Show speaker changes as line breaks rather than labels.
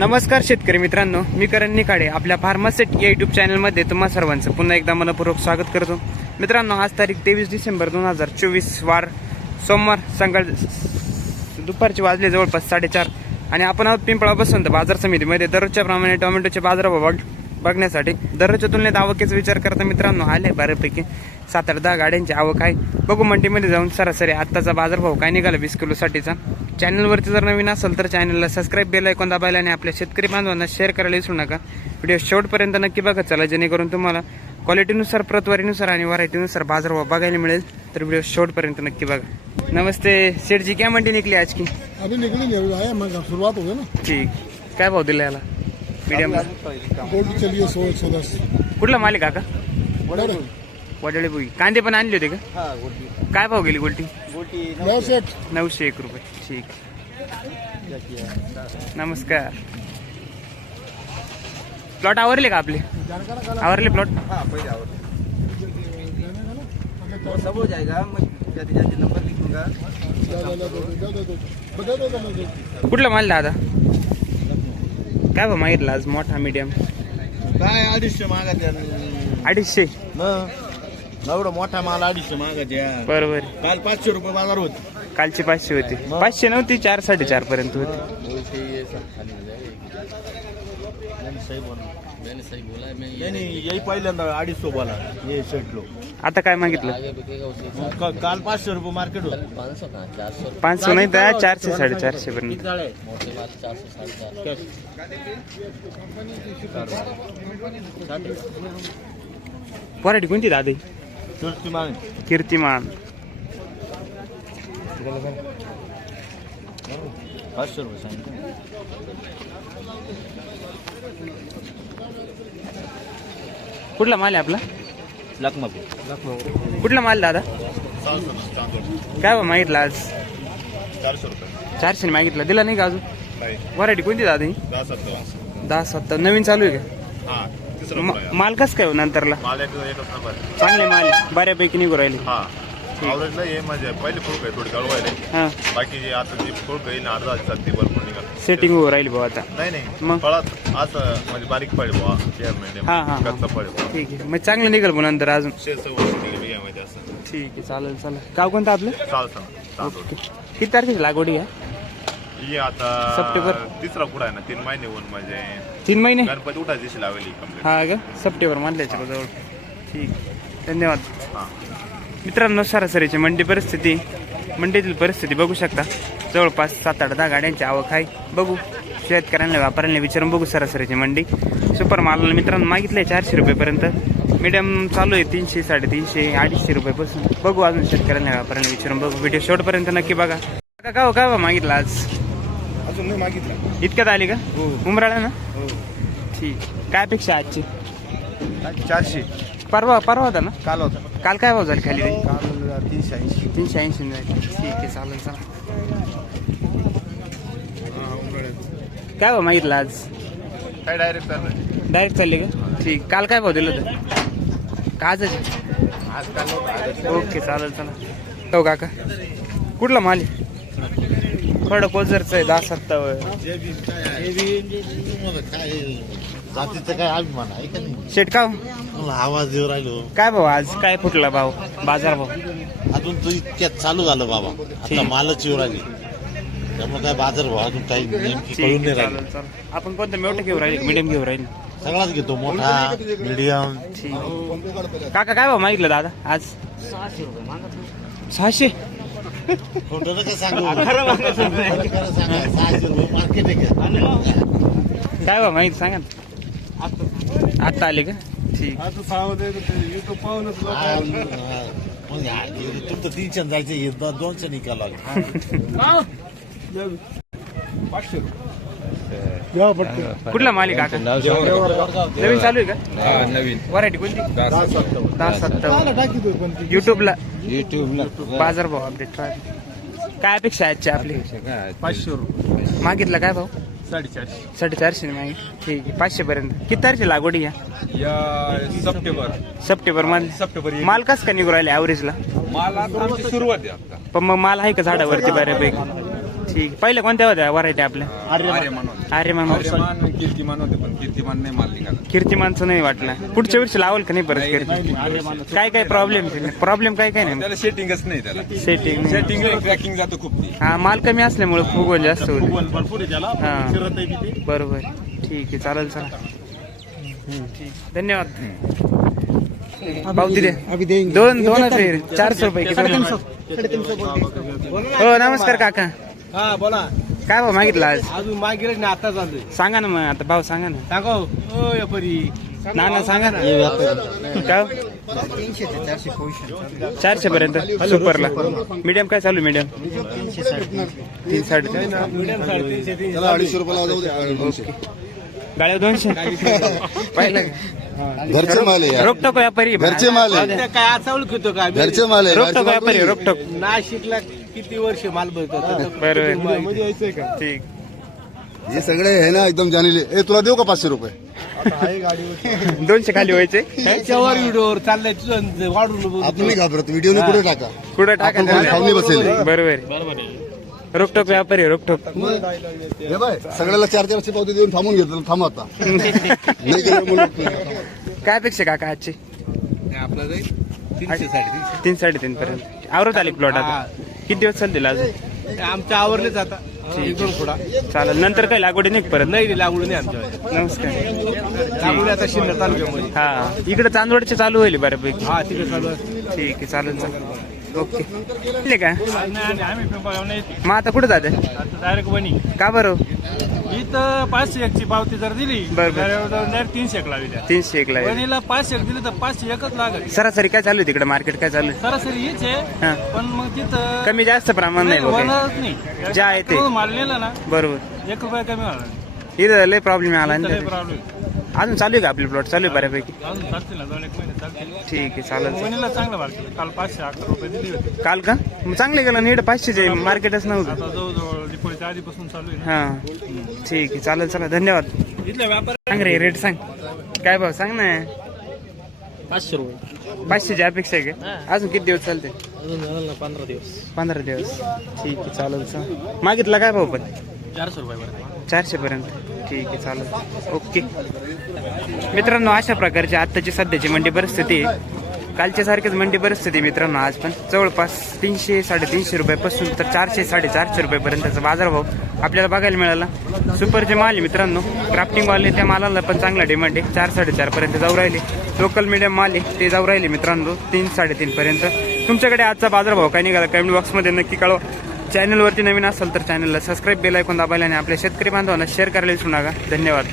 नमस्कार शेतकरी मित्रांनो मी करण निकाडे आपल्या फार्मासेट या युट्यूब चॅनलमध्ये तुम्हा सर्वांचं पुन्हा एकदा मनपूर्वक स्वागत करतो. मित्रांनो आज तारीख तेवीस डिसेंबर दोन हजार चोवीस वार सोमवार संकाळ दुपारचे वाजले जवळपास साडेचार आणि आपण आहोत पिंपळा तर बाजार समितीमध्ये. दररोजच्या प्रमाणे टोमॅटोचे बाजारभाव बघण्यासाठी. दररोजच्या तुलनेत आवकेचा विचार करता मित्रांनो आले बऱ्यापैकी. सात आठ दहा गाड्यांची आवक आहे. बघू मंडीमध्ये जाऊन सरासरी आत्ताचा बाजारभाव काय निघाला वीस किलोसाठीचा. चॅनलवरती जर नवीन असेल तर चॅनलला सबस्क्राईब बेल ऐकून दाबायला आणि आपल्या शेतकरी बांधवांना शेअर करायला विसरू नका. व्हिडिओ शेवटपर्यंत नक्की बघत चला जेणेकरून तुम्हाला क्वालिटीनुसार प्रतवारीनुसार आणि व्हरायटीनुसार बाजारभाव बघायला मिळेल. तर व्हिडिओ शेवटपर्यंत नक्की बघा. नमस्ते शेठजी क्या मंडी निघली आज की?
अभी निकली नहीं है शुरुआत हो गई ना.
ठीक. काय भाव दिला याला? मीडियम
गोल्ड दस
कुठला मालिक काका. वडळे बुई कांदे पण आणले होते का काय भाव गेली गोल्टी
नौ सेट
नऊशे एक रुपये ठीक नमस्कार प्लॉट आवरले का आपले आवरले प्लॉट
सब हो जाएगा मैं जाते जाते नंबर लिखूंगा
बता दो दो दो
कुठला माल दादा काय भाव मागितला आज? मोठा मीडियम
काय अडीचशे मागा द्या
अडीचशे?
एवढा मोठा माल अडीचशे मागा द्या
बरोबर.
काल पाचशे रुपये बाजार होत.
कालची पाचशे होती. पाचशे नव्हती चार साडेचार पर्यंत होती.
यही पहिल्यांदा बोला. हे सेट लो.
आता काय मागितलं?
काल पाचशे रुपये मार्केट होत
पाचशे नाही तर चारशे साडेचारशे पर्यंत. व्हरायटी कोणती दादी? कीर्तिमान.
पाचशे रुपये सांगितलं.
कुठला माल आहे आपला?
लखमापूर.
कुठला माल दादा? काय बा मागितला आज?
चारशे रुपये
चारशे मागितला. दिला नाही का अजून? व्हरायटी कोणती दादा ही?
दहा सत्तर.
नवीन चालू आहे का?
हा.
माल कस काय हो नंतरला. चांगले माल. बऱ्यापैकी निघू राहिले.
हा आवरेजला हे म्हणजे पहिले फुल आहे थोडी गळवायला
हा.
बाकी जे आता जी ना अर्धा दिवसात ती भरपूर निघाल.
सेटिंग होऊ राहिली भाऊ आता.
नाही नाही.
मग?
फळात असं म्हणजे बारीक फळ बुवा शेअर
हा, हा, हा.
कच्चा फळ बुवा.
ठीक आहे. मग चांगलं निघेल भाऊ नंतर अजून.
शेर सव्वा निघाली यामध्ये असं.
ठीक आहे चालेल चालेल. गाव कोणतं आपलं?
चालतं ना चालतो
किती तारखेची लागवडी आहे?
ही आता
सप्टेंबर.
तिसरा पुढा आहे ना तीन महिने होऊन म्हणजे
तीन महिने?
गणपती उठा दिवशी लावली कंप्लीट
हा का? सप्टेंबर मधल्याच्या जवळ. ठीक. धन्यवाद.
हा.
मित्रांनो सरासरीची मंडी परिस्थिती मंडीतील परिस्थिती बघू शकता. जवळपास सात आठ दहा गाड्यांची आवक आहे. बघू शेतकऱ्यांना व्यापाऱ्यांना विचारून बघू सरासरीची मंडी. सुपर मालाला मित्रांनो मागितले चारशे रुपयेपर्यंत. मीडियम चालू आहे तीनशे साडेतीनशे अडीचशे रुपयेपासून. बघू अजून शेतकऱ्यांना व्यापाऱ्यांना विचारून बघू. व्हिडिओ शेवटपर्यंत नक्की बघा. का हो काय हो मागितलं आज?
अजून नाही मागितलं.
इतक्यात आली का?
हो.
उमराळा ना
हो.
ठीक. काय अपेक्षा आजची?
चारशे.
परवा परवा होता ना?
काल होता.
काल काय भाव झाली खाली? रे
काल तीनशे ऐंशी.
तीनशे ऐंशी ठीक आहे चालेल चला. काय भाव मागितलं आज?
काय डायरेक्ट चाललं
डायरेक्ट चालले का? ठीक. काल काय भाव दिलं होतं? का आजच?
आज काल
ओके चालेल चला. हो काका. कुठला माल थोडं कोजरचं आहे दहा सत्तावर
जातीचं काय अभिमान आहे का नाही?
शेट का?
मला आवाज देऊ राहिलो.
काय भाव आज काय फुटला भाव बाजार भाव
अजून तो इतक्यात चालू झालं बाबा. आता. मालच येऊ राहिली. त्यामुळे काय बाजार भाव अजून काही नेमकी कळून नाही राहिली.
आपण कोणतं मोठं घेऊ राहिले? मीडियम घेऊ राहिले?
सगळाच घेतो मोठा मीडियम
ठीक. आहे. काका काय भाव मागितलं दादा आज? सहाशे
खोटं नका सांगू. खरं सांगा सहाशे रुपये मार्केट आहे का?
काय भाव माहिती सांगा ना. आता आले का? ठीक.
आता सावध युट्यूब पाहूनच.
मग तुमचं तीनशे जायचं हे दो- दोनशे निकाल
पाचशे
कुठला मालिक काका नवीन चालू आहे का?
नवीन.
व्हरायटी कोणती? दहा सत्तावन्न. युट्यूबला
युट्यूबला
बाजार भाव अपडेट काय अपेक्षा आहे आजची आपली?
पाचशे रुपये.
मागितलं काय भाव
साडेचारशे.
साडेचारशे मागित ठीक आहे पाचशे पर्यंत किती तारखे लागवडी या?
या सप्टेंबर.
सप्टेंबरमध्ये
सप्टेंबर एक.
माल कस का निघू राहिले ॲव्हरेजला
माल आता आमची सुरुवात आहे आता.
पण मग माल आहे का झाडावरती बऱ्यापैकी? ठीक. पहिल्या कोणत्या होत्या व्हरायटी आपल्या?
आर्यमान.
आर्यमान
आर्यमान कीर्तिमान होते पण कीर्तिमान नाही माल निघाला
कीर्तिमानचं नाही वाटलं. पुढच्या वर्षी लावल का नाही परत कीर्ती काय काय प्रॉब्लेम प्रॉब्लेम काय काय नाही?
त्याला सेटिंगच नाही त्याला.
सेटिंग
सेटिंग ट्रॅकिंग जातं खूप ती.
हा माल कमी असल्यामुळे फुगवण जास्त होते.
भरपूर आहे त्याला.
हा.
फिरत आहे किती
बरोबर. ठीक आहे चालेल चला ठीक. धन्यवाद. दे. दोन दोनच आहे चारशे रुपये किती? हो नमस्कार काका.
हा बोला.
काय भाव मागितला आज?
अजून मागे ना आता चालू
सांगा ना मग आता भाव सांगा ना.
सांगा हो. यापरी
ना ना सांगा ना. काय हो? चारशे पर्यंत सुपरला. मीडियम काय चालू मीडियम? तीन साडे
त्याला अडीचशे रुपयाला जाऊ दे
गाड्या दोनशे. पाहिलं का?
घरचे माल आहे यार.
व्यापारी.
घरचे माल आहे.
काय आता ओळखतो का
घरचे माल आहे
रोकटोक व्यापारी रोकटोक
नाशिकला किती वर्ष माल भरतो
बरोबर ठीक.
हे सगळे आहे ना एकदम जाणले. ए तुला देऊ का पाचशे रुपये?
दोनशे खाली व्हायचे.
त्याच्यावर व्हिडिओवर चाललंय तुझं वाढून
आपण नाही घाबरत व्हिडिओ पुढे टाका.
कुठं
खावणी बसेल.
बरोबर. रोकटोक व्यापारी रोकटोक
हे बाय सगळ्याला चार चारशे पावती देऊन थांबून घेतलं. थांब आता.
काय अपेक्षा काका आजची?
आपलं जाईल.
तीन साडेतीन पर्यंत. आवरत आली प्लॉट आता. किती दिवस चालतील अजून?
आमच्या आवरलेच आता. इकडून पुढा.
चालेल. नंतर काही लागवडी नाही परत?
नाही लागवड नाही आमच्या
नमस्कार.
लागवड आता शिंदे तालुक्यामध्ये.
हा. इकडे चांदवडचे चालू होईल बऱ्यापैकी.
हा तिकडे चालू आहे.
ठीक आहे चालेल चालेल. ओके. ठीक का मग आता कुठे जाते?
डायरेक्ट वणी.
का बरं?
इथं पाचशे एकची पावती जर दिली
बरं, बरं.
तर डायरेक्ट तीनशे एक लावी द्या
तीनशे एक लागेल
वणीला पाचशे एक दिली तर पाचशे एकच लागेल.
सरासरी काय चालू आहे तिकडे? मार्केट काय चालू आहे?
सरासरी हीच
हा.
आहे पण मग तिथं
कमी जास्त प्रमाण नाही बघ
वनच नाही.
जे आहे ते.
एका नेला ना
बरोबर.
एक रुपया कमी होणार.
इथं लय प्रॉब्लेम आला ना अजून चालू आहे का आपले प्लॉट चालू आहे बऱ्यापैकी.
अजून चालतील ना दोन एक महिने चालतील.
ठीक आहे चालेल
काल पाचशे अकरा रुपये दिली होती.
काल का? मग चांगले गेलं नीट पाचशेचे मार्केटच नव्हतं. हा. ठीक आहे चालेल चला धन्यवाद. सांग रे रेट सांग. काय भाव? सांग ना.
पाचशे रुपये.
पाचशेची अपेक्षा आहे का? अजून किती दिवस चालते?
अजून झालं ना पंधरा दिवस.
पंधरा दिवस. ठीक आहे चालेल चालेल मागितला काय भाऊ पण?
चारशे रुपये
चारशेपर्यंत ठीक आहे चालेल. ओके. मित्रांनो अशा प्रकारची आत्ताची सध्याची मंडी परिस्थिती आहे. कालच्या सारखीच मंडी परिस्थिती मित्रांनो आज पण. जवळपास तीनशे साडेतीनशे रुपयापासून तर चारशे साडेचारशे रुपयेपर्यंतचा बाजारभाव आपल्याला बघायला मिळाला. सुपरचे माल आहे मित्रांनो क्राफ्टिंगवाले त्या मालाला पण चांगला डिमांड आहे. चार साडेचारपर्यंत जाऊ राहिले. लोकल मीडियम माल आहे ते जाऊ राहिले मित्रांनो तीन साडेतीनपर्यंत तुमच्याकडे आजचा बाजारभाव काय निघाला? कमेंट बॉक्समध्ये नक्की कळवा. चॅनलवरती नवीन असेल तर चॅनलला सबस्क्राईब बेल ऐकून दाबायला आणि आपल्या शेतकरी बांधवांना शेअर करायला विसरू नका. धन्यवाद.